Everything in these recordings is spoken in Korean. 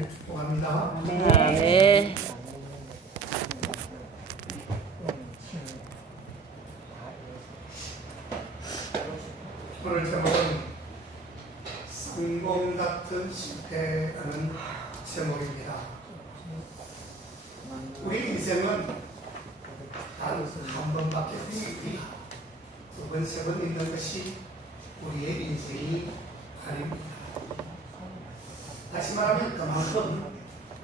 되시기를 원합니다. 네. 오늘 제목은 성공 같은 실패라는 제목입니다. 우리 인생은 단 한 번밖에 없습니다. 두 번, 세 번 있는 것이 우리의 인생이 아닙니다. 다시 말하면 그만큼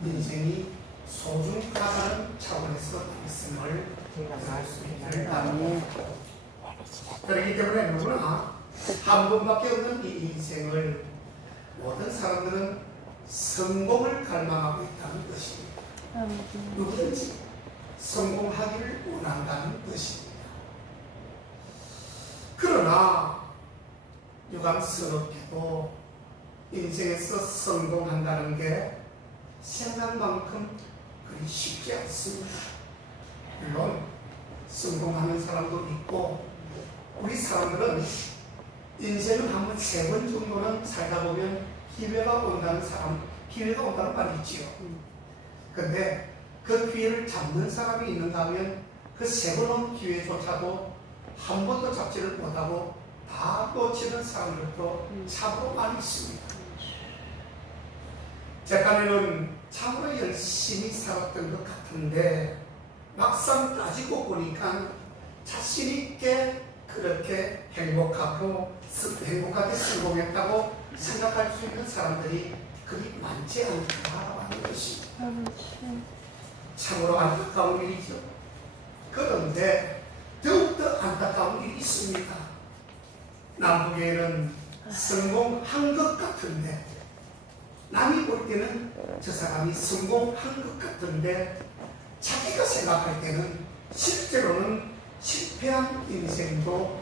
인생이 소중하다는 차원에서 말씀을 할 수 있기를 바랍니다. 그렇기 때문에 누구나 한 번밖에 없는 이 인생을 모든 사람들은 성공을 갈망하고 있다는 것입니다. 누구든지 성공하기를 원한다는 것입니다. 그러나 유감스럽게도 인생에서 성공한다는 게 생각만큼 그리 쉽지 않습니다. 물론 성공하는 사람도 있고, 우리 사람들은 인생을 한번 3번 정도는 살다 보면 기회가 온다는 말이 있지요. 근데 그 기회를 잡는 사람이 있는가 하면 그 3번 온 기회조차도 한 번도 잡지를 못하고 다 놓치는 사람들도 참으로 많이 있습니다. 제 간에는 참으로 열심히 살았던 것 같은데 막상 따지고 보니까 자신있게 그렇게 행복하게 성공했다고 생각할 수 있는 사람들이 그리 많지 않다는 것이 참으로 안타까운 일이죠. 그런데 더욱더 안타까운 일이 있습니다. 남북에는 성공한 것 같은데, 남이 볼 때는 저 사람이 성공한 것 같은데 자기가 생각할 때는 실제로는 실패한 인생도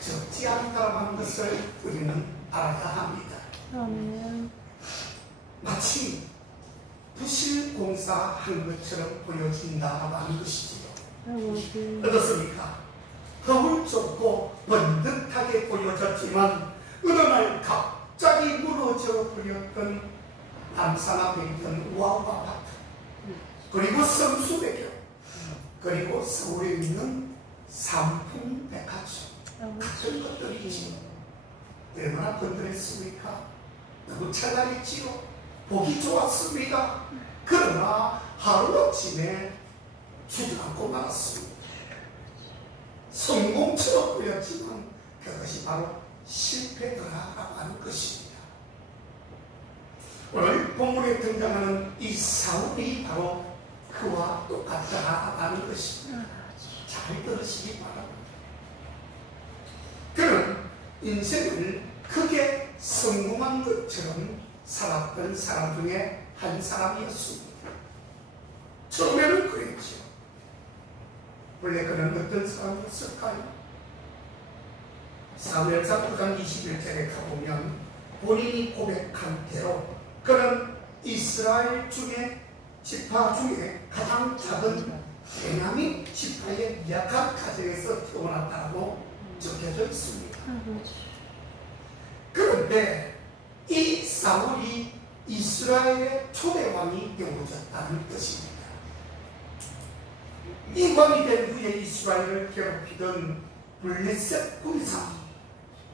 적지 않다는 것을 우리는 알아야 합니다. 마치 부실공사한 것처럼 보여진다는 것이지요. 어떻습니까? 허물 좁고 번듯하게 보여졌지만 어느 날 갑자기 무너져 버렸던 남산 앞에 있던 우아우 아파트, 그리고 성수대교, 그리고 서울에 있는 삼풍백화점 같은 것들이지요. 얼마나 번듯했습니까? 너무 찬란했지요. 보기 좋았습니다. 그러나 하루아침에 주저앉고 말았습니다. 성공처럼 보였지만 그것이 바로 실패더라라고 하는 것입니다. 오늘 본문에 등장하는 이 사울이 바로 그와 똑같다라는 것입니다. 잘 들으시기 바랍니다. 그는 인생을 크게 성공한 것처럼 살았던 사람 중에 한 사람이었습니다. 처음에는 그랬죠. 원래 그는 어떤 사람이었을까요? 사무엘상 9장 21절에 가보면 본인이 고백한 대로 그는 이스라엘 중에 지파 중에 가장 작은 베냐민 지파의 약한 가정에서 태어났다고 적혀져 있습니다. 그런데 이 사울이 이스라엘의 초대왕이 되어졌다는 것입니다. 이 왕이 된 후에 이스라엘을 괴롭히던 블레셋 군사,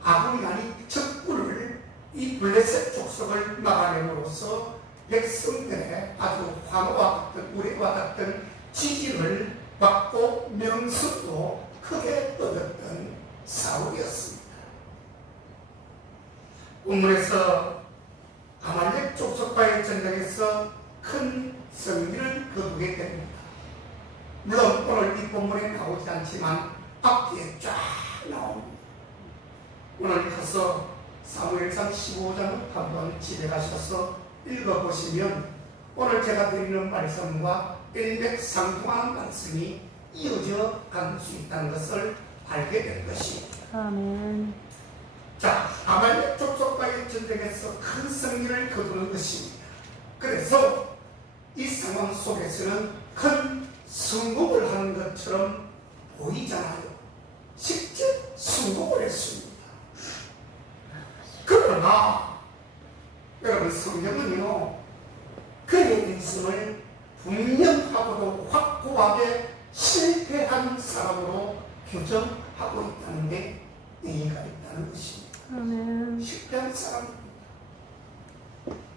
아군이 아닌 적군을, 이 블레셋 족속을 막아냄으로써 백성들의 아주 환호와 같은 우레와 같은 지지를 받고 명성도 크게 얻었던 사울이었습니다. 본문에서 아말렉 족속과의 전쟁에서 큰 승리를 거두게 됩니다. 물론 오늘 이 본문에 나오지 않지만 앞뒤에 쫙 나옵니다. 오늘 가서 사무엘상 15장을 한번 집에 가셔서 읽어보시면 오늘 제가 드리는 말씀과 일맥상통하는 말씀이 이어져 갈 수 있다는 것을 알게 될 것입니다. 아멘. 자, 아말렉 족속과의 전쟁에서 큰 승리를 거두는 것입니다. 그래서 이 상황 속에서는 큰 성공을 하는 것처럼 보이잖아요. 실제 성공을 했습니다. 그러나 여러분, 성경은요, 있음을 분명하고도 확고하게 실패한 사람으로 규정하고 있다는 게 의의가 있다는 것입니다. 아멘. 실패한 사람입니다.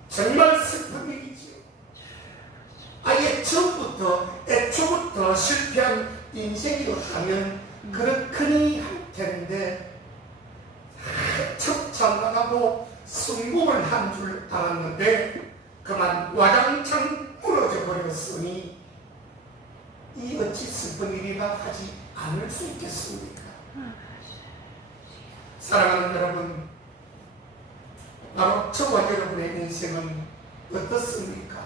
정말 슬픈 일이지요. 아예 처음부터 애초부터 실패한 인생이었다면 그렇거니 할 텐데 첩장가하고 성공을 한 줄 알았는데 그만 와장창 무너져 버렸으니 이 어찌 슬픈 일이라 하지 않을 수 있겠습니까? 사랑하는 여러분, 바로 저와 여러분의 인생은 어떻습니까?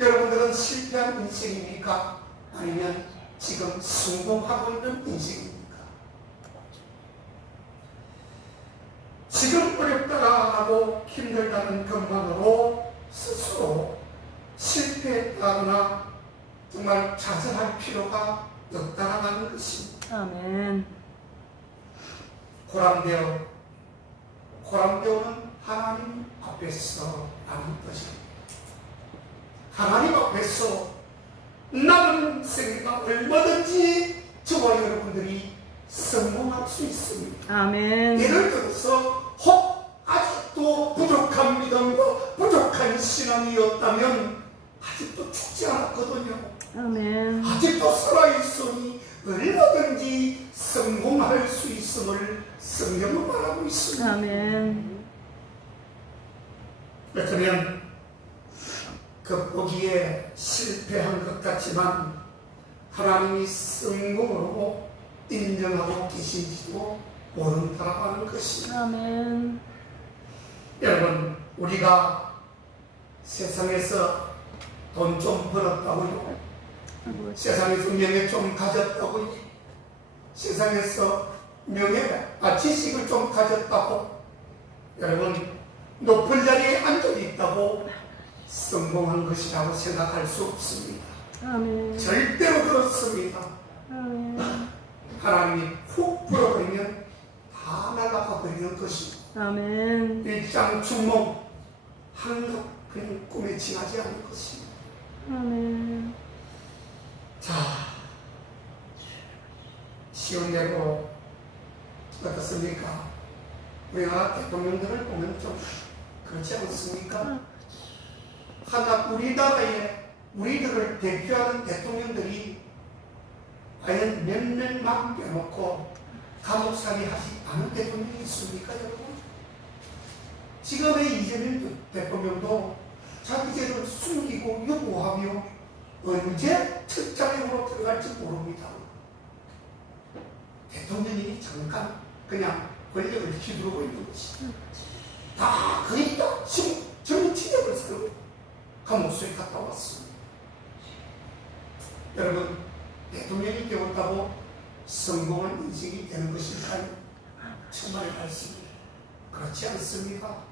여러분들은 실패한 인생입니까? 아니면 지금 성공하고 있는 인생입니까? 지금 어렵다가 하고 힘들다는 것만으로 스스로 실패했다거나 정말 좌절할 필요가 없다는 것입니다. 아멘. 고람되어는 하나님 앞에서 라는 뜻입니다. 하나님 앞에서 남은 생애가 얼마든지 저와 여러분들이 성공할 수 있습니다. 아멘. 예를 들어서 혹 아직도 부족한 믿음과 부족한 신앙이었다면 아직도 죽지 않았거든요. 아멘. 아직도 살아있으니 얼마든지 성공할 수 있음을 성경은 말하고 있습니다. 아멘. 그렇다면 겉보기에 실패한 것 같지만 하나님이 성공으로 인정하고 계신지도 모른다고 하는 것입니다. 아멘. 여러분, 우리가 세상에서 돈 좀 벌었다고요, 세상에서 명예 좀 가졌다고요, 세상에서 지식을 좀 가졌다고, 여러분 높은 자리에 앉아 있다고 성공한 것이라고 생각할 수 없습니다. 아멘. 절대로 그렇습니다. 아멘. 하나님이 훅 불어버리면 다 날아가 버리는 것입니다. 아멘. 일장 충몽 한낱 그냥 꿈에 지나지 않는 것입니다. 아멘. 자, 쉬운 대로 어떻습니까? 우리나라 대통령들을 보면 좀 그렇지 않습니까? 하나 우리나라에 우리들을 대표하는 대통령들이 과연 몇 명만 빼놓고 감옥살이 하지 않은 대통령이 있습니까, 여러분? 지금의 이재명 대통령도 자기 죄를 숨기고 유보하며 언제 특장형으로 들어갈지 모릅니다. 대통령이 잠깐 그냥 권력을 휘두르고 있는 것이 다 거의 다 정치력을 살고 감옥소에 갔다 왔습니다. 여러분, 대통령이 되었다고 성공한 인생이 되는 것일까요? 정말 말씀입니다. 그렇지 않습니까?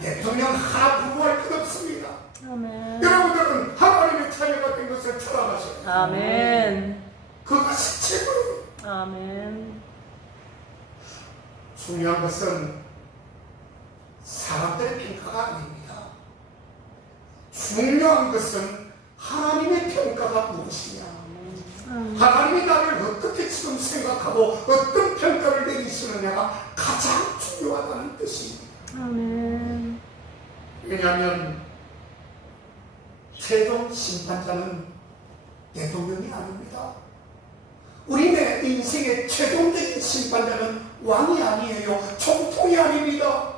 대통령 하나 부부할 것 없습니다. 아멘. 여러분들은 하나님의 자녀가 된 것을 철학하셔야 돼요. 아멘. 그것이 최고입니다. 아멘. 중요한 것은 사람들의 평가가 아닙니다. 중요한 것은 하나님의 평가가 무엇이냐, 하나님이 나를 어떻게 지금 생각하고 어떤 평가를 내리시느냐가 가장 중요하다는 뜻입니다. 아멘. 왜냐하면 최종 심판자는 대통령이 아닙니다. 우리의 인생의 최종적인 심판자는 왕이 아니에요. 총통이 아닙니다.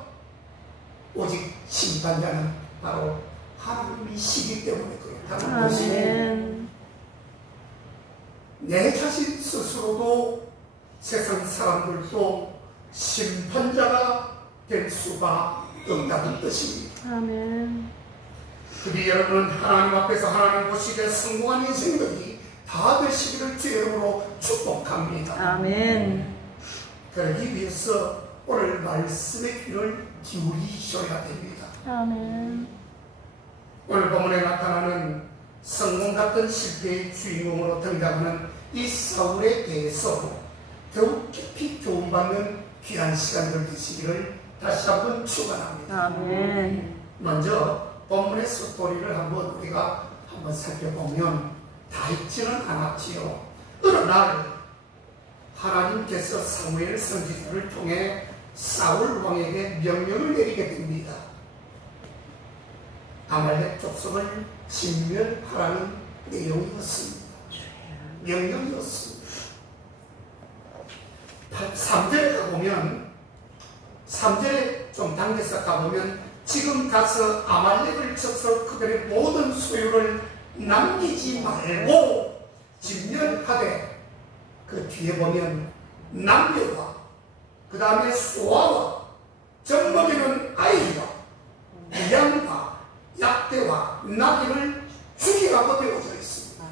오직 심판자는 바로 하나님이시기 때문에 그렇다는 것이고, 내 자신 스스로도 세상 사람들도 심판자가 될 수가 없다는 뜻입니다. 아멘. 그리 여러분, 하나님 앞에서 하나님 보시기에 성공한 인생들이 다 되시기를 주 이름으로 축복합니다. 아멘. 그러기 위해서 오늘 말씀의 귀를 기울이셔야 됩니다. 아멘. 오늘 본문에 나타나는 성공 같은 실패의 주인공으로 등장하는 이 사울에 대해서 더욱 깊이 교훈받는 귀한 시간들 되시기를 다시 한번 축원합니다. 아멘. 먼저 본문의 스토리를 우리가 한번 살펴보면 다 있지는 않았지요. 어느 날 하나님께서 사무엘 선지자를 통해 사울 왕에게 명령을 내리게 됩니다. 아말렉 족속을 진멸하라는 내용이었습니다. 명령이었습니다. 3절에 가보면 3절에 좀 당겨서 가보면 지금 가서 아말렉을 쳐서 그들의 모든 소유를 남기지 말고 진멸하되 그 뒤에 보면 남녀와 그 다음에 소아와 젖먹이는 아이와 양과 약대와 나귀를 죽이라고 되어져 있습니다.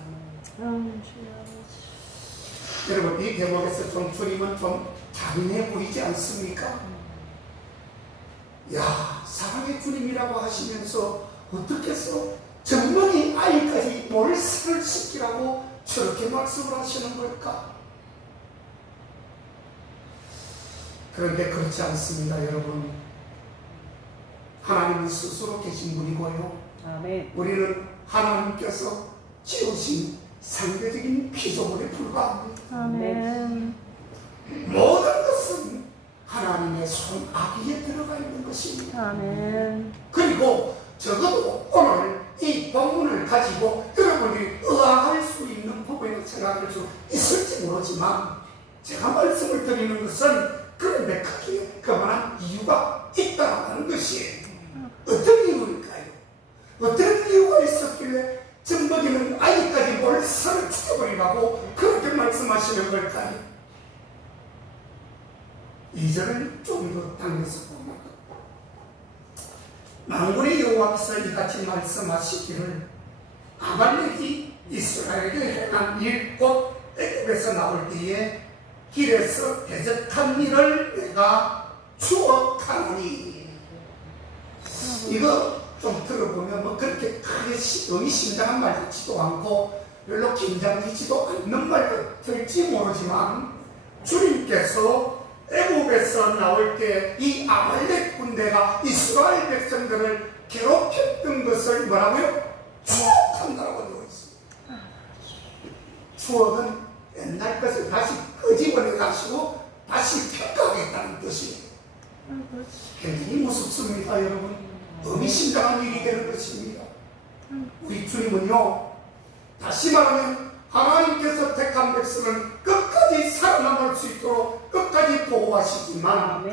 여러분 이 대목에서 좀 주님은 좀 잔인해 보이지 않습니까? 야, 사랑의 주님이라고 하시면서 어떻게 해서 젖먹이 아이까지 몰살을 시키라고 저렇게 말씀을 하시는 걸까? 그런데 그렇지 않습니다, 여러분. 하나님은 스스로 계신 분이고요. 아멘. 우리는 하나님께서 지으신 상대적인 피조물에 불과합니다. 아멘. 모든 것은 하나님의 손 아귀에 들어가 있는 것입니다. 아멘. 그리고 적어도 오늘 이 본문을 가지고 여러분이 의아할 수 있는 부분을 생각할 수 있을지 모르지만 제가 말씀을 드리는 것은 그런데 크게 그만한 이유가 있다는 것이에요. 어떤 이유일까요? 어떤 이유가 있었길래 젖먹이는 아이까지 몰살을 죽여버리라고 그렇게 말씀하시는 걸까요? 2절을 좀 더 당겨서 보면 만군의 여호와께서 이같이 말씀하시기를 아말렉이 이스라엘에게 행한 일 곧 애굽에서 나올 때에 길에서 대적한 일을 내가 추억하노니. 이거 좀 들어보면 뭐 그렇게 크게 의미심장한 말 같지도 않고 별로 긴장되지도 않는 말 들지 모르지만 주님께서 애굽에서 나올 때 이 아말렉 군대가 이스라엘 백성들을 괴롭혔던 것을 뭐라고요? 추억한다고 되어 있습니다. 추억은 옛날 것을 다시 끄집어내 가지고 다시 평가하겠다는 뜻이에요. 굉장히 무섭습니다, 여러분. 의미심장한 일이 되는 것입니다. 우리 주님은요, 다시 말하면 하나님께서 택한 백성은 끝까지 살아남을 수 있도록 끝까지 보호하시지만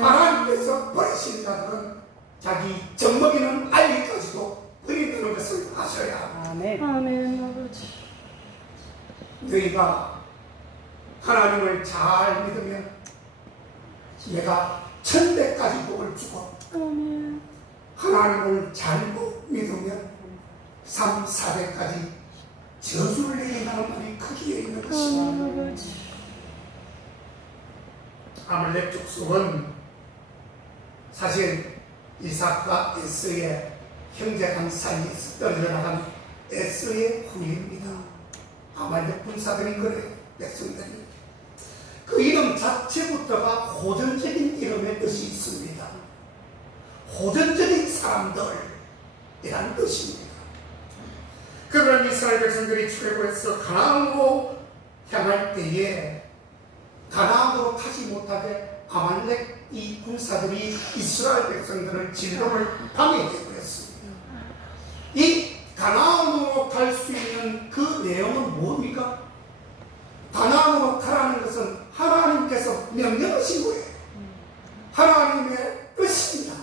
하나님께서 버리신 자들은 자기 젖먹이는 아이까지도 버린다는 것을 아셔야 합니다. 아멘. 너희가 하나님을 잘 믿으면 내가 1000배까지 복을 주고 하나님을 잘못 믿으면 3, 400까지 저주를 내린다는 말이 크기에 있는 것입니다. 아말렉 족속은 사실 이삭과 에서의 형제간 사이에서 떨어져 나간 에서의 후예입니다. 아말렉 군사들이 그래, 백성들이. 그 이름 자체부터가 호전적인 이름의 뜻이 있습니다. 호전적인 사람들이라는 뜻입니다. 그런 이스라엘 백성들이 출애굽해서 가나안으로 향할 때에 가나안으로 가지 못하게 아말렉 이 군사들이 이스라엘 백성들을 진로를 방해해 버렸습니다. 이 가나안으로 갈 수 있는 그 내용은 뭡니까? 가나안으로 가라는 것은 하나님께서 명령하신 거예요. 하나님의 뜻입니다.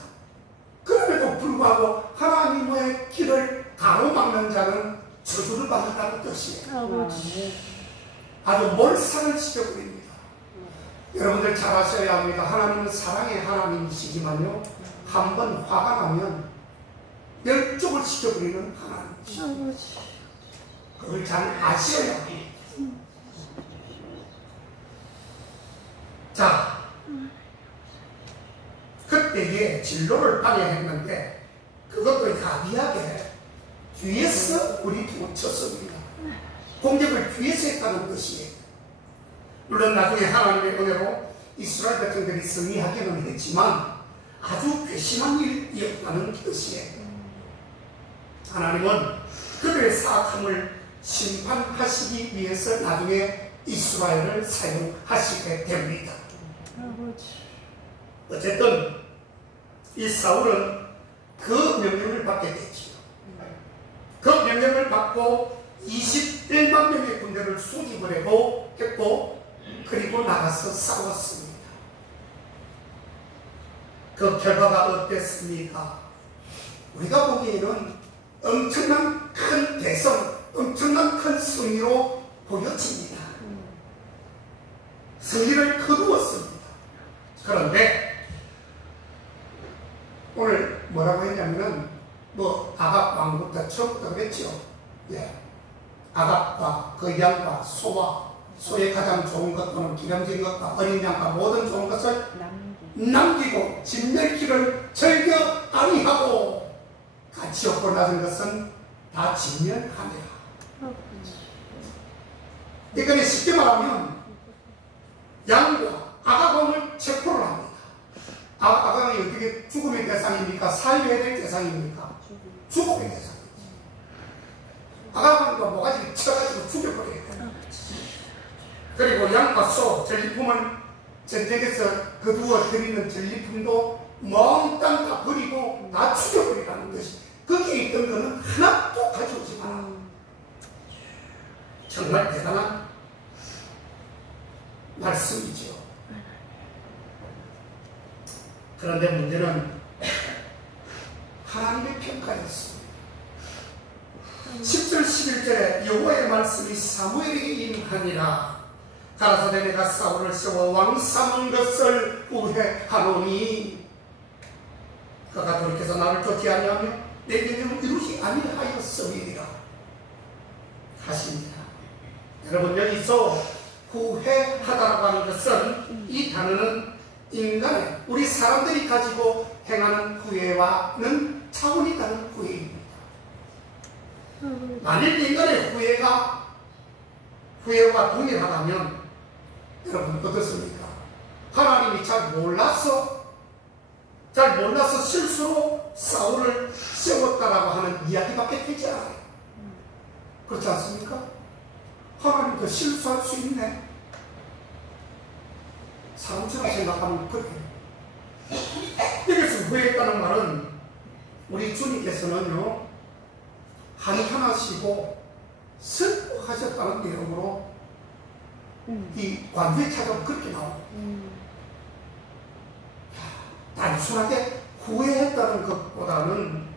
그럼에도 불구하고 하나님의 길을 가로막는 자는 저주를 받는다는 뜻이에요. 아주 몰살을 시켜버립니다. 여러분들 잘 아셔야 합니다. 하나님은 사랑의 하나님이시지만요, 한번 화가 나면 멸종을 시켜버리는 하나님이시죠. 그걸 잘 아셔야 합니다. 자, 그때에 진로를 방해했는데 그것도 야비하게 뒤에서 우리 쳤습니다. 공격을 뒤에서 했다는 뜻이에요. 물론 나중에 하나님의 은혜로 이스라엘 백성들이 승리하기는 했지만 아주 괘씸한 일이었다는 뜻이에요. 하나님은 그들의 사악함을 심판하시기 위해서 나중에 이스라엘을 사용하시게 됩니다. 어쨌든 이 사울은 그 명령을 받게 되지요. 그 명령을 받고 21만 명의 군대를 수집을 했고 그리고 나가서 싸웠습니다. 그 결과가 어땠습니까? 우리가 보기에는 엄청난 큰 대성, 엄청난 큰 승리로 보여집니다. 승리를 거두었습니다. 그런데 오늘 뭐라고 했냐면은 아갑 왕부터 처음부터 그랬죠. 예. 아갑과 그 양과 소의 가장 좋은 것 또는 기름진 것과 어린 양과 모든 좋은 것을 남기고 진멸기를 즐겨 아니하고 같이 얻고 나선 것은 다 진멸하니라. 이거는 쉽게 말하면 양과 아가방을 체포를 합니다. 아가방이 어떻게 죽음의 대상입니까? 살려야 될 대상입니까? 죽음의 대상이지. 아가방과 모가지를 쳐가지고 죽여버려야 돼요. 그리고 양과 소, 전리품은 전쟁에서 거두어 드리는 전리품도 몽땅 다 버리고 다 죽여버리라는 것이, 거기에 있던 거는 하나도 가져오지 마라. 정말 대단한 말씀이죠. 그런데 문제는 하나님의 평가였습니다. 10절 11절에 여호와의 말씀이 사무엘에게 임하니라. 가라사대 내가 사울을 세워 왕 삼은 것을 후회하노니 그가 돌이켜서 나를 쫓지 아니하며 내 명령을 이루지 아니하였음이니라 하십니다. 여러분, 여기서 후회하다라고 하는 것은, 이 단어는 인간의, 우리 사람들이 가지고 행하는 후회와는 차원이 다른 후회입니다. 만일 인간의 후회와 동일하다면 여러분 어떻습니까? 하나님이 잘 몰라서 실수로 사울을 세웠다라고 하는 이야기밖에 되지 않아요. 그렇지 않습니까? 하나님도 실수할 수 있네. 사람처럼 생각하면 그래요. 여기서 후회했다는 말은 우리 주님께서는요, 한탄하시고 슬퍼하셨다는 내용으로 이 관주에 찾아오면 그렇게 나와요. 단순하게 후회했다는 것보다는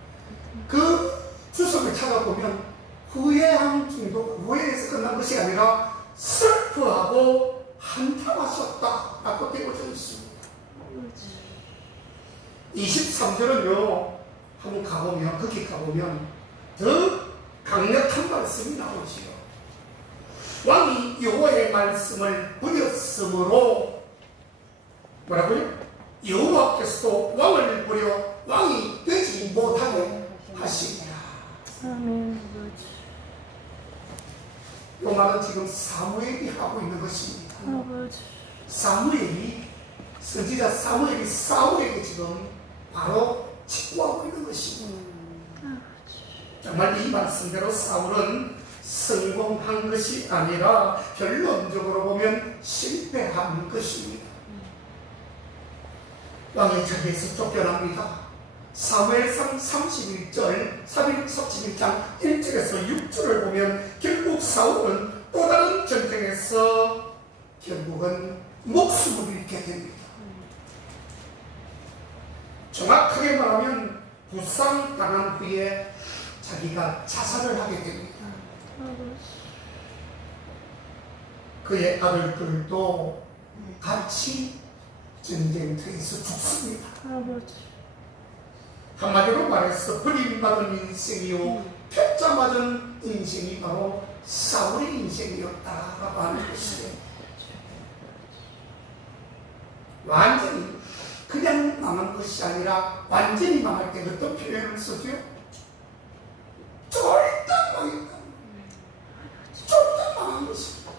그 주석을 찾아보면 후회한 정도, 후회에서 끝난 것이 아니라 슬퍼하고 한탄하셨다라고 되어져 있습니다. 23절은요, 한번 가보면, 거기 가보면 더 강력한 말씀이 나오지요. 왕이 여호와의 말씀을 버렸으므로, 뭐라고요? 여호와께서도 왕을 버려 왕이 되지 못하게 하시니라. 이 말은 지금 사무엘이 하고 있는 것입니다. 사무엘이, 선지자 사무엘이 사울에게 지금 바로 직구하고 있는 것입니다. 정말 이 말씀대로 사울은 성공한 것이 아니라 결론적으로 보면 실패한 것입니다. 왕의 자리에서 쫓겨납니다. 사무엘상 31장 1절에서 6절을 보면 결국 사울은 또 다른 전쟁에서 결국은 목숨을 잃게 됩니다. 정확하게 말하면 부상당한 후에 자기가 자살을 하게 됩니다. 그의 아들들도 같이 전쟁터에서 죽습니다. 한마디로 말해서 버림받은 인생이요, 패자맞은 인생이 바로 사울의 인생이었다라고 하는 것이에요. 완전히 그냥 망한 것이 아니라 완전히 망할 때 어떤 표현을 쓰죠? 쫄딱 망했다. 쫄딱 망한 것입니다.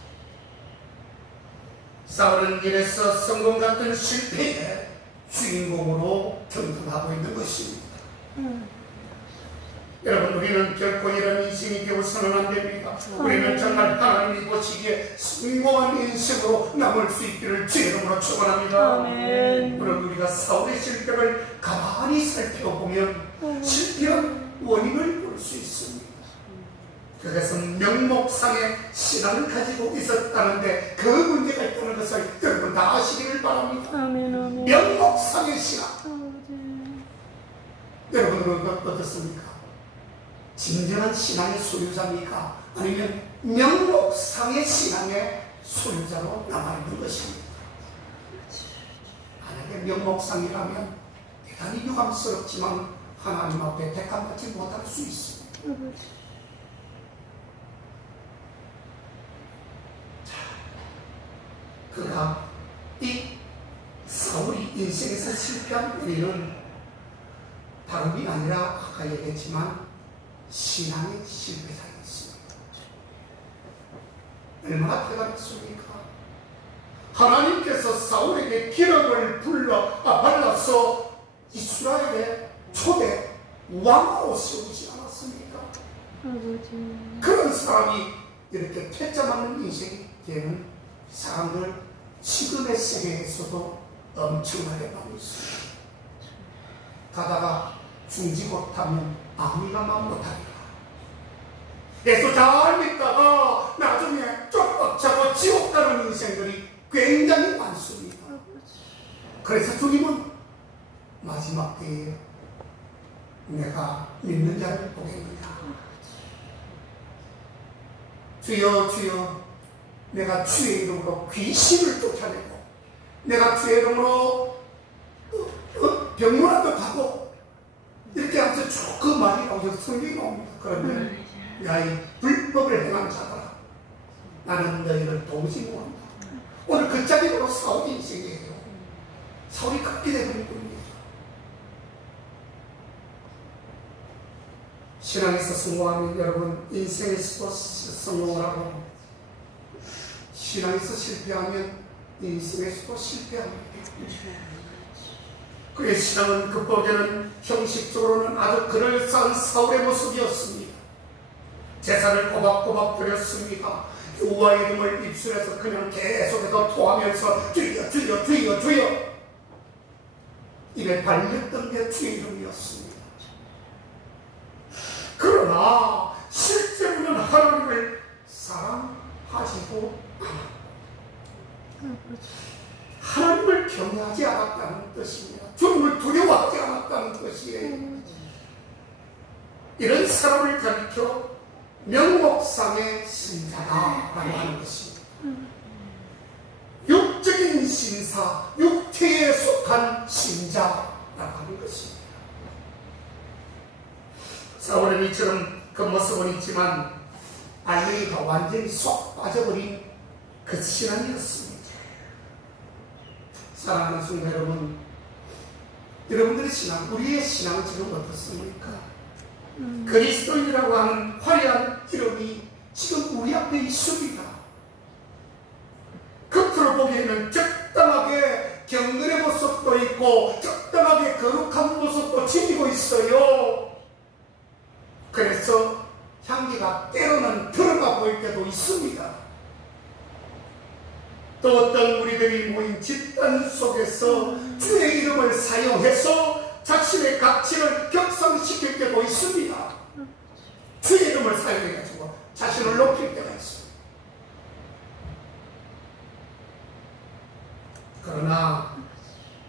사울은 이래서 성공 같은 실패의 주인공으로 등극하고 있는 것입니다. 여러분, 우리는 결코 이런 인생이 되어서는 안 됩니다. 우리는 정말 하나님이 보시기에 성공한 인생으로 남을 수 있기를 주의 이름으로 축원합니다. 오늘 우리가 사울의 실패를 가만히 살펴보면 실패한 원인을 볼 수 있습니다. 그래서 명목상의 신앙을 가지고 있었다는데 그 문제가 있다는 것을 여러분 다 아시기를 바랍니다. 명목상의 신앙. 여러분은 어떻습니까? 진정한 신앙의 소유자입니까? 아니면 명목상의 신앙의 소유자로 남아있는 것입니다. 만약에 명목상이라면 대단히 유감스럽지만 하나님 앞에 대감받지 못할 수 있습니다. 그가 이 사울이 인생에서 실패한 우리는 다름이 아니라 아까 얘기했지만 신앙의 실패자였습니다. 얼마나 대단했습니까? 하나님께서 사울에게 기름을 발라서 이스라엘의 초대 왕으로 세우지 않았습니까? 그런 사람이 이렇게 퇴짜 맞는 인생이 되는 사람들 지금의 세계에서도 엄청나게 많이 있습니다. 가다가 중지 못하면 아무나만 못하리라. 예수 잘 믿다가 나중에 쪽박차고 지옥 가는 인생들이 굉장히 많습니다. 그래서 주님은 마지막 때에 내가 믿는 자를 보겠느냐. 주여 주여, 내가 주의 이름으로 귀신을 쫓아내고 내가 주의 이름으로 병문안도 가고 이렇게 하면서 쭉 그 말이 나오죠. 성경이 나옵니다. 그러면 야, 이 불법을 행한 자들아, 나는 너희를 동시 모한다. 오늘 그 자리로 사울이 인생이에요. 사울이 그렇게 되버린 겁니다. 신앙에서 성공하면 여러분 인생에서도 성공을 하고, 신앙에서 실패하면 인생에서도 실패합니다. 그의 신앙은 겉보기에는 형식적으로는 아주 그럴싸한 사울의 모습이었습니다. 제사를 꼬박꼬박 드렸습니다. 여호와 이름을 입술에서 그냥 계속해서 토하면서 주여 주여 주여 주여, 입에 발렸던 게 주의 이름이었습니다. 그러나 실제로는 하나님을 사랑하지도 않았고 하나님을 경외하지 않았다는 뜻입니다. 주님을 두려워하지 않았다는 뜻이에요. 이런 사람을 가리켜 명목상의 신자라고 하는 것입니다. 육적인 신사, 육체에 속한 신자라고 하는 것입니다. 사울은 이처럼 그 모습은 있지만 알맹이가 완전히 쏙 빠져버린 그 신앙이었습니다. 사랑하는 성도 여러분, 여러분들의 신앙, 우리의 신앙은 지금 어떻습니까? 그리스도인이라고 하는 화려한 이름이 지금 우리 앞에 있습니다. 겉으로 보기에는 적당하게 경건의 모습도 있고 적당하게 거룩한 모습도 지니고 있어요. 그래서 향기가 때로는 들어가 보일 때도 있습니다. 또 어떤 우리들이 모인 집단 속에서 주의 이름을 사용해서 자신의 가치를 격상시킬 때도 있습니다. 주의 이름을 사용해가지고 자신을 높일 때가 있습니다. 그러나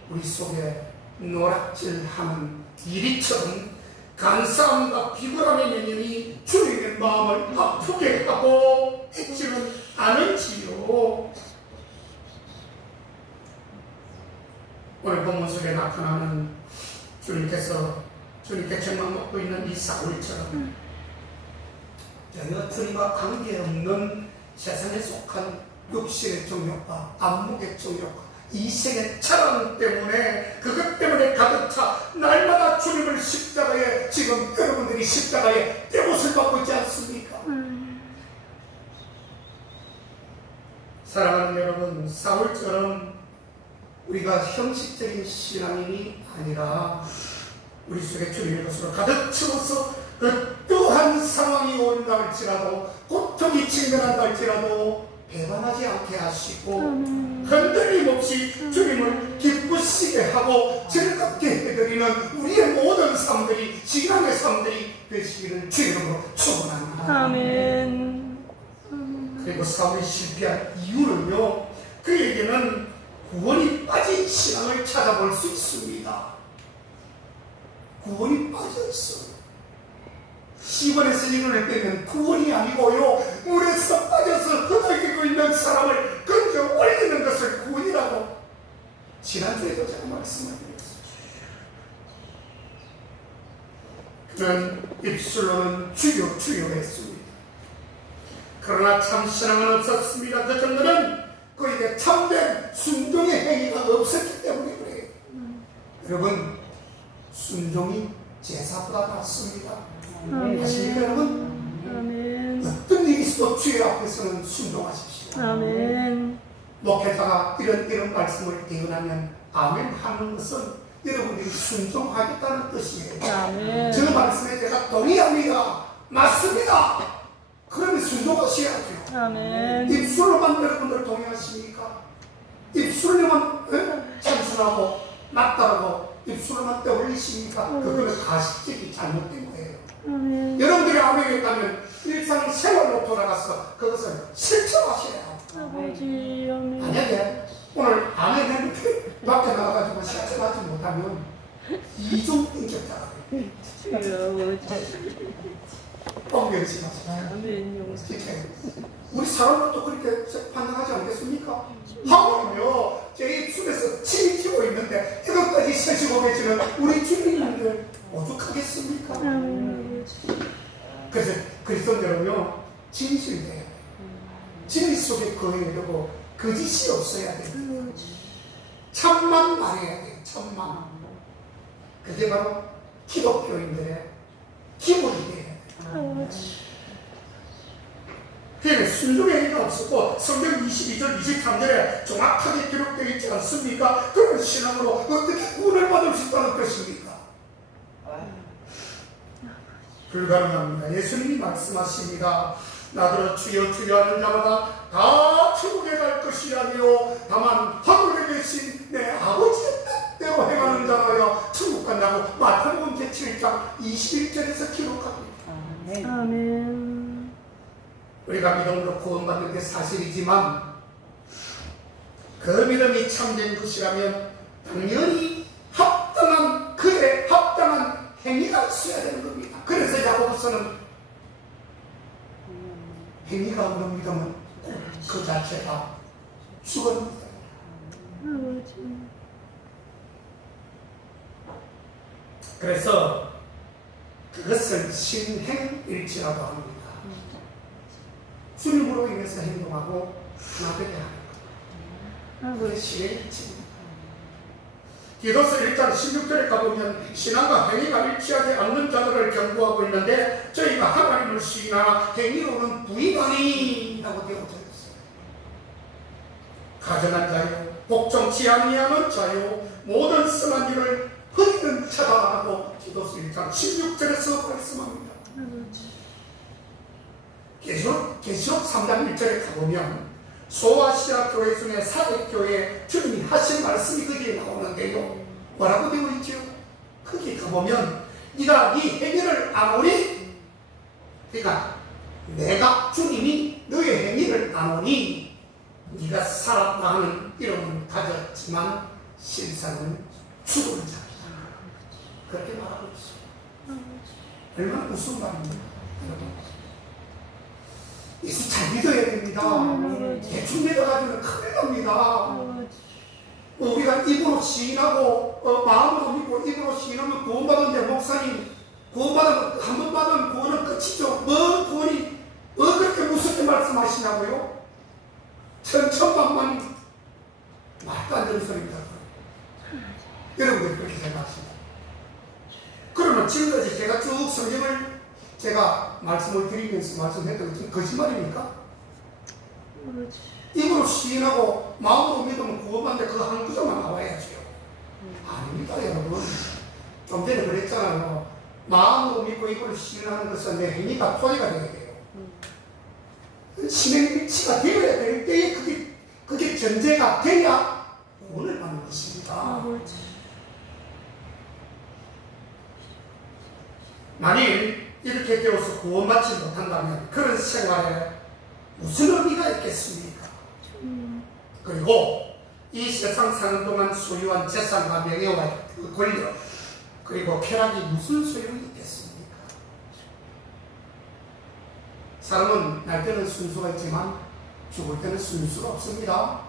우리 속에 노락질하는 이리처럼 간사함과 비굴함의 내면이 주님의 마음을 아프게 하고 있지는 않은지요. 오늘 본문 속에 나타나는 주님께 정말 먹고 있는 이 사울처럼 전혀 주님과 관계없는 세상에 속한 육신의 정욕과 안목의 정욕과 이생의 차랑 때문에, 그것 때문에 가득 차 날마다 주님을 십자가에, 지금 여러분들이 십자가에 떼옷을 받고 있지 않습니까? 사랑하는 여러분, 사울처럼 우리가 형식적인 신앙인이 아니라 우리 속에 주님의 것으로 가득 채워서 어떠한 상황이 온다 할지라도 고통이 직면한다 할지라도 배반하지 않게 하시고 흔들림 없이 주님을 기쁘시게 하고 즐겁게 해드리는 우리의 모든 삶들이 신앙의 삶들이 되시기를 주님으로 축원합니다. 아멘. 그리고 사울이 실패한 이유는요, 그에게는 구원이 빠진 신앙을 찾아볼 수 있습니다. 구원이 빠졌어. 시번에서 이론을 빼면 구원이 아니고요, 물에서 빠져서 흩어지고 있는 사람을 건져 올리는 것을 구원이라고 지난주에도 제가 말씀을 드렸습니다. 그는 입술로는 주여 주여 했습니다. 그러나 참 신앙은 없었습니다. 그 정도는 그에게 참된 순종의 행위가 없었기 때문에 그래요. 여러분, 순종이 제사보다 낫습니다. 아십니까 여러분? 아멘. 어떤 일이 있어도 주의 앞에서는 순종하십시오. 아멘. 목회자가 이런 말씀을 대언하면 아멘 하는 것은 여러분들이 순종하겠다는 뜻이에요. 아멘. 저 말씀에 제가 동의합니다. 맞습니다. 그러면 순종하셔야죠. 아멘. 입술로만 여러분들 동의하십니까? 입술로만 찬성하고 맞다라고 입술로만 떠올리십니까? 그거는 가식적이 잘못된 거예요. 여러분들이 아멘했다면 일상생활로 돌아가서 그것을 실천하셔야 합니다. 아버지, 아멘. 만약에 오늘 아멘했는데 밖에 나가가지고 실천하지 못하면 이중 인격자가 돼요. 주여, 아버지. 뻥명치 마세요. 아멘. 용서. 우리 사람들도 그렇게 판단하지 않겠습니까? 하물며 제 입술에서 침이 튀고 있는데 이것까지 세시고 계시는 우리 주님들 오죽하겠습니까? 그래서 그리스도인들은요, 진실돼야 돼요. 진리 속에 거해야 되고 거짓이 없어야 돼요. 참만 말해야 돼요. 참만. 그게 바로 기독교인들의 기본이 돼야 돼요. 그러니까 순종의 행위가 없었고 성경 22절 23절에 정확하게 기록되어 있지 않습니까? 그런 신앙으로 어떻게 구원을 받을 수 있다는 것입니까? 불가능합니다. 예수님이 말씀하십니다. 나더러 주여 주여 하는 자마다 다 천국에 갈 것이라니요 다만 하늘에 계신 내 아버지의 뜻대로 행하는 자라야 천국 간다고 마태복음 제7장 21절에서 기록합니다. 아멘. 우리가 믿음으로 구원받는 게 사실이지만 그 믿음이 참된 것이라면 당연히 합당한 그에 합당한 행위가 있어야 되는 겁니다. 그래서 야고보서는 행위가 없는 믿음은 그 자체가 죽었습니다. 그래서 그것을 신행일치라고 합니다. 주님으로 인해서 행동하고 하나 되게 하는 것. 그게 신행일치입니다. 디도서 1장 16절에 가보면 신앙과 행위가 일치하지 않는 자들을 경고하고 있는데 저희가 하나님을 시인하나 행위로는 부인하니 라고 되어져 있어요. 가정한 자요, 복종치 아니하는 자요, 모든 선한 일을 버리는 자다라고 디도서 1장 16절에서 말씀합니다. 계시록 3장 1절에 가보면 소아시아 교회 중에 사대교회 주님이 하신 말씀이 거기에 나오는데요. 뭐라고 되어 있죠? 거기에 가보면 네가 네 행위를 아노니, 그러니까 내가 주님이 너의 행위를 아노니 네가 살았다 하는 이름은 가졌지만 실상은 죽은 자다. 그렇게 말하고 있어요. 얼마나 무슨 말입니까? 여러분, 예수 잘 믿어야 됩니다. 대충 믿어가지고는 큰일 납니다. 우리가 입으로 시인하고 마음으로 믿고 입으로 시인하면 구원받은데 목사님 구원받으면 한 번 받은 구원은 끝이죠. 뭐 구원이 뭐 그렇게 무섭게 말씀하시냐고요? 천천만만이 말도 안 되는 소리입니다. 여러분들 그렇게 생각하십니다. 그러면 지금까지 제가 쭉 성경을 제가 말씀을 드리면서 말씀했던 것은 거짓말입니까? 입으로 시인하고 마음으로 믿으면 구원받는데 그거 한 구절만 나와야죠. 아닙니다, 여러분. 좀 전에 그랬잖아요. 마음으로 믿고 이걸 실현하는 것은 내 행위가 토대가 되어야 돼요. 신의 일치가 되어야 될 때에 그게 전제가 돼야 구원을 받는 것입니다. 아버지. 만일 이렇게 되어서 구원받지 못한다면 그런 생활에 무슨 의미가 있겠습니까? 그리고 이 세상 사는 동안 소유한 재산과 명예와 권력 그리고 쾌락이 무슨 소용이 있겠습니까? 사람은 날 때는 순수가 있지만 죽을 때는 순수가 없습니다.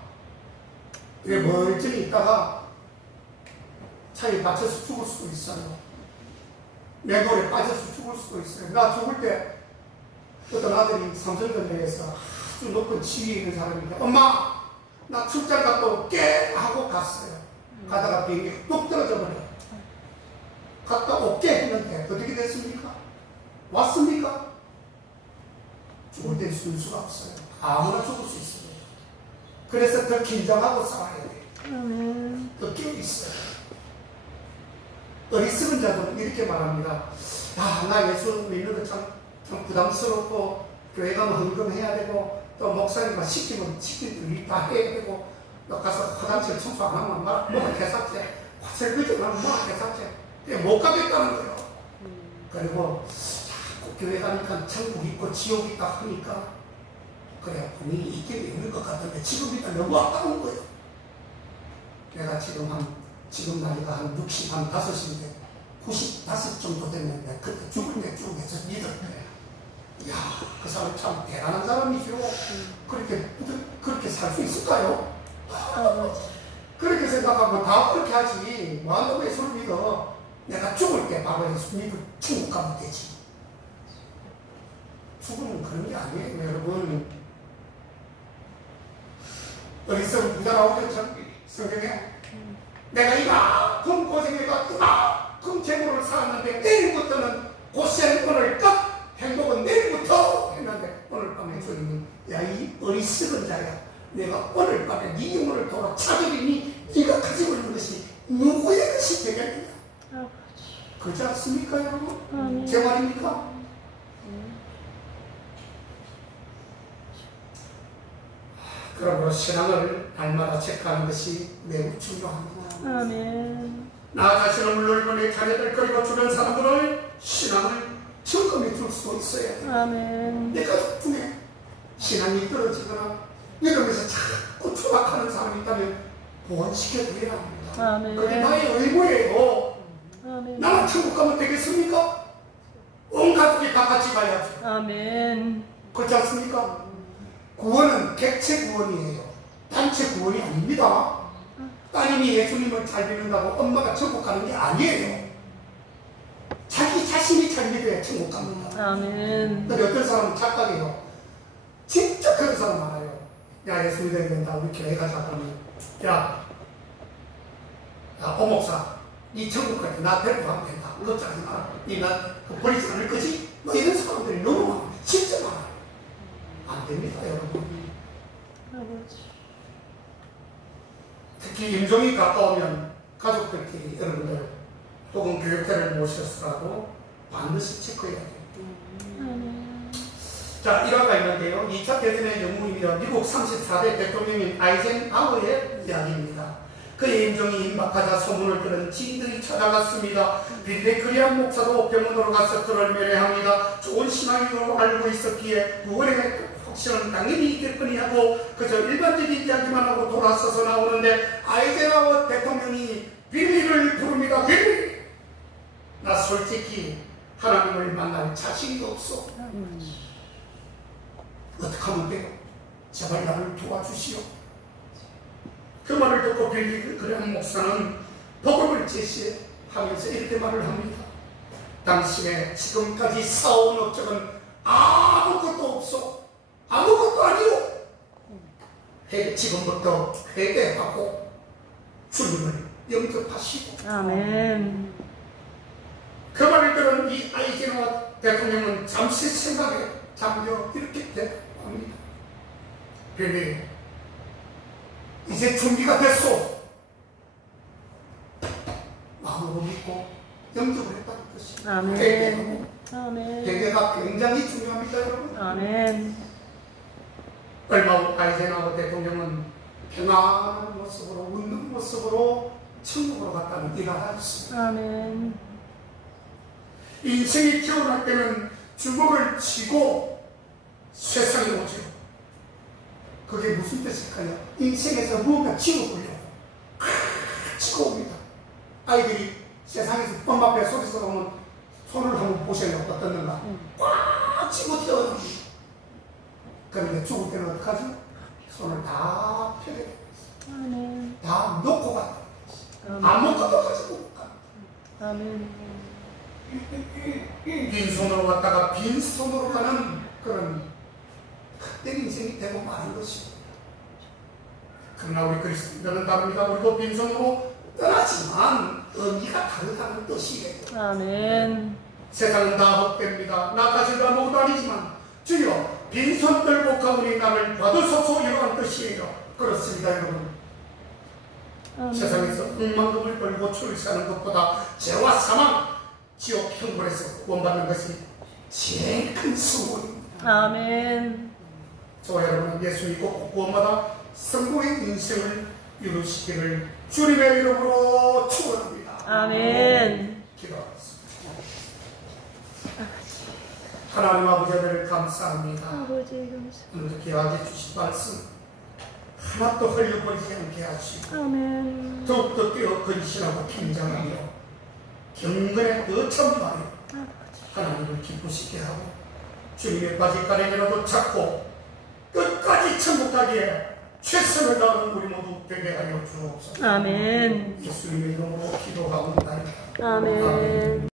이게 멀쩡히 있다가 차에 다쳐서 죽을 수도 있어요. 맹골에 빠져서 죽을 수도 있어요. 나 죽을 때 어떤 아들이 삼성전자에서 아주 높은 지위에 있는 사람인데 엄마 나 출장 갔다 올게 하고 갔어요. 가다가 비행기가 뚝 떨어져 버려요. 갔다 올게 했는데 어떻게 됐습니까? 왔습니까? 죽을 때 순수가 없어요. 아무나 죽을 수 있습니다. 그래서 더 긴장하고 살아야 돼요. 더 깨어있어요. 어리석은 자들은 이렇게 말합니다. 나 예수 믿는 거 참 부담스럽고 교회 가면 헌금해야 되고 또 목사님과 시키는 일 다 해야 되고 너 가서 화장실 청소 안 하면 뭐가 개삭제 설거지 안 하면 뭐가 개삭제 못 가겠다는 거예요. 그리고 자꾸 교회 가니까 천국 있고 지옥 있다 하니까 그래 분명히 있긴 있는 것 같은데 지금이니까 너무 아까운 거예요. 내가 지금 나이가 한 60, 한 5인데 95 정도 됐는데 그때 죽을 때 죽에서 믿었대. 이야, 그 사람 참 대단한 사람이죠. 그렇게 살 수 있을까요? 그렇게 생각하면 다 그렇게 하지. 뭐 한다고 예수를 믿어. 내가 죽을 때 바로 예수 믿고 천국 가면 되지. 죽음은 그런 게 아니에요, 여러분. 어디서 부자 나오죠, 성경에? 내가 이만큼 고생해가 이만큼 재물을 쌓았는데 내일부터는 고생 오늘 끝 행복은 내일부터 했는데 오늘 밤에 주님은 야 이 어리석은 자야 내가 오늘 밤에 네 영혼을 돌아 찾으리니 네가 가지고 있는 것이 누구의 것이 되겠느냐. 그렇지 않습니까 여러분? 제 말입니까? 그러므로 신앙을 날마다 체크하는 것이 매우 중요합니다. 아멘. 나 자신을 물론이고 내 자녀들 그리고 주변 사람들을 신앙을 점검해 줄 수도 있어야 돼. 아멘. 내 가족 중에 신앙이 떨어지거나 이러면서 자꾸 추락하는 사람이 있다면 보완시켜드려야 합니다. 아멘. 그게 나의 의무예요. 아멘. 나만 천국 가면 되겠습니까? 온 가족이 다 같이 가야죠. 아멘. 그렇지 않습니까? 구원은 객체 구원이에요. 단체 구원이 아닙니다. 따님이 예수님을 잘 믿는다고 엄마가 천국 가는 게 아니에요. 자기 자신이 잘 믿어야 천국 갑니다. 아멘. 근데 어떤 사람은 착각해요. 진짜 그런 사람 많아요. 야 예수 믿어야 된다. 우리 교회 가자. 그러면 야 오목사 니 천국 갈 때 나 데리고 가면 된다. 걱정하지 마라. 니나 버리지 않을 거지? 뭐 이런 사람들이 너무 많아요. 진짜 많아요. 안 됩니다 여러분. 아버지. 특히 임종이 가까우면 가족들끼리 여러분들 혹은 교육자를 모셔서라도 반드시 체크해야 돼요. 자, 일화가 있는데요. 2차 대전의 영웅이며 미국 34대 대통령인 아이젠하워의 이야기입니다. 그의 임종이 임박하자 소문을 들은 지인들이 찾아갔습니다. 빌리그리안 목사도 병원으로 가서 그를 면회합니다. 좋은 신앙인으로 알고 있었기에 구원의 확신은 당연히 있겠거니 하고 그저 일반적인 이야기만 하고 돌아서서 나오는데 아이젠하워 대통령이 빌리를 부릅니다. 빌리! 나 솔직히 하나님을 만날 자신이 없어. 어떻게 하면 돼요? 제발 나를 도와주시오. 그 말을 듣고 빌리그리안 목사는 복음을 제시하면서 이렇게 말을 합니다. 당신의 지금까지 쌓아온 업적은 아무것도 없어. 아무것도 아니오. 지금부터 회개하고 주님을 영접하시고. 아멘. 그 말을 들은 이 아이젠하워 대통령은 잠시 생각에 잠겨 이렇게 대답합니다. 빌리, 이제 준비가 됐소. 마음으로 믿고 영접을 했다는 뜻이에요. 아멘. 회개하고. 아멘. 회개가 굉장히 중요합니다, 여러분. 아멘. 얼마 후 아이젠하워 대통령은 평안한 모습으로, 웃는 모습으로 천국으로 갔다는 일화가 있습니다. 아멘. 인생이 태어날 때는 주먹을 쥐고 세상에 오죠. 그게 무슨 뜻일까요? 인생에서 무언가 쥐어보려고 쥐고 옵니다. 아이들이 세상에서 엄마 앞에 속에서 오면 손을 한번 보셔요. 어떻는가? 꽉 쥐고 태어납니다. 그런데 죽을 때는 어떡하죠? 손을 다 펴게 아멘. 다 놓고 간다. 아멘. 아무것도 가지고 못 간다. 아멘. 빈손으로 갔다가 빈손으로 가는 그런 헛된 인생이 되고 마는 것입니다. 그러나 우리 그리스도인들은 다릅니다. 우리도 빈손으로 떠나지만 의미가 다르다는 뜻이에요. 아멘. 세상은 다 헛됩니다. 나 가지고 아무것도 아니지만 주여 빈손 들고 가오니 나를 받으소서 이러한 뜻이에요. 그렇습니다, 여러분. 아멘. 세상에서 억만금을 벌고 출세하는 것보다 죄와 사망, 지옥 형벌에서 구원받는 것이 제일 큰 수고입니다. 아멘. 저와 여러분은 예수 믿고 구원받아 성공의 인생을 이루시기를 주님의 이름으로 축원합니다. 아멘. 기도하겠습니다. 하나님 아버지 하늘 감사합니다. 아버지 감사. 오늘도 귀하게 주신 말씀 하나도 흘려버리지 않게 하시고 아멘. 더욱더 뛰어 근신하고 긴장하며 경건에 더 참하여 하나님을 기쁘시게 하고 주님의 바짓가랑이라도 잡고 끝까지 천국 가기에 최선을 다하는 우리 모두 되게 하여 주옵소서. 아멘. 예수님의 이름으로 기도하옵나이다. 아멘.